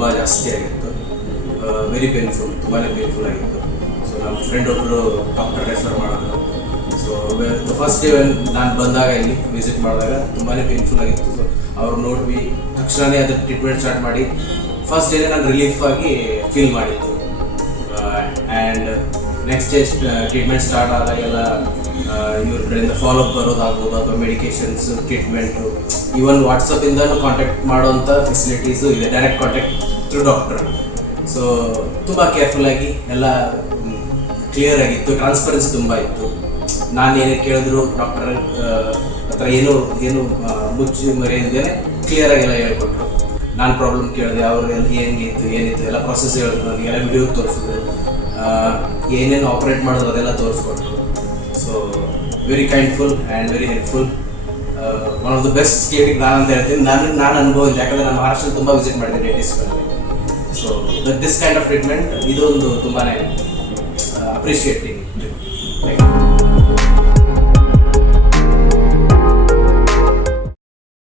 ತುಂಬ ಜಾಸ್ತಿ ಆಗಿತ್ತು, ವೆರಿ ಪೇನ್ಫುಲ್, ತುಂಬಾ ಪೇನ್ಫುಲ್ ಆಗಿತ್ತು. ಸೊ ನಮ್ಮ ಫ್ರೆಂಡ್ ಒಬ್ಬರು ಡಾಕ್ಟರ್ ರೆಫರ್ ಮಾಡಿದ್ರು. ಸೊ ದ ಫಸ್ಟ್ ಡೇ ನಾನು ಬಂದಾಗ ಇಲ್ಲಿ ವಿಸಿಟ್ ಮಾಡಿದಾಗ ತುಂಬಾ ಪೇನ್ಫುಲ್ ಆಗಿತ್ತು. ಸೊ ಅವ್ರು ನೋಡಿ ತಕ್ಷಣವೇ ಅದರ ಟ್ರೀಟ್ಮೆಂಟ್ ಸ್ಟಾರ್ಟ್ ಮಾಡಿ ಫಸ್ಟ್ ಡೇನೇ ನಾನು ರಿಲೀಫ್ ಆಗಿ ಫೀಲ್ ಮಾಡಿತ್ತು. And next day treatment start ಆದಾಗೆಲ್ಲ ಇವ್ರ ಕಡೆಯಿಂದ ಫಾಲೋಅಪ್ ಬರೋದಾಗ್ಬೋದು ಅಥವಾ ಮೆಡಿಕೇಶನ್ಸ್ ಟ್ರೀಟ್ಮೆಂಟು, ಈವನ್ ವಾಟ್ಸಪ್ಪಿಂದಲೂ ಕಾಂಟ್ಯಾಕ್ಟ್ ಮಾಡೋವಂಥ ಫೆಸಿಲಿಟೀಸು ಇದೆ, direct contact through doctor. So ತುಂಬ ಕೇರ್ಫುಲ್ಲಾಗಿ ಎಲ್ಲ ಕ್ಲಿಯರ್ ಆಗಿತ್ತು, ಟ್ರಾನ್ಸ್ಪರೆನ್ಸಿ ತುಂಬ ಇತ್ತು. ನಾನು ಏನೇ ಕೇಳಿದ್ರು ಡಾಕ್ಟರ್ ಹತ್ರ ಏನು ಮುಚ್ಚಿ ಮರೆಯಲ್ದೇನೆ ಕ್ಲಿಯರಾಗೆಲ್ಲ ಹೇಳ್ಕೊಟ್ರು. ನಾನು ಪ್ರಾಬ್ಲಮ್ ಕೇಳಿದೆ, ಅವರು ಎಲ್ಲ ಏನಿತ್ತು ಎಲ್ಲ ಪ್ರೊಸೆಸ್ ಹೇಳಿದ್ರು, ನನಗೆಲ್ಲ ವಿಡಿಯೋ ತೋರಿಸಿದ್ರು, ಏನೇನು ಆಪ್ರೇಟ್ ಮಾಡೋದು ಅದೆಲ್ಲ ತೋರಿಸ್ಕೊಟ್ರು. So very kindful and very helpful. One of the best clinic ನಾನು ಅಂತ ಹೇಳ್ತೀನಿ. ನಾನು ಅನುಭವ ಇದೆ, ಯಾಕಂದರೆ ನಾನು ಮಹಾರಾಷ್ಟ್ರದಲ್ಲಿ ತುಂಬ ವಿಸಿಟ್ ಮಾಡಿದೆ ಡೆಂಟಿಸ್ಟ್ಗಳಲ್ಲಿ. So this kind of treatment ಇದೊಂದು ತುಂಬಾ ಅಪ್ರಿಷಿಯೇಟಿಂಗ್.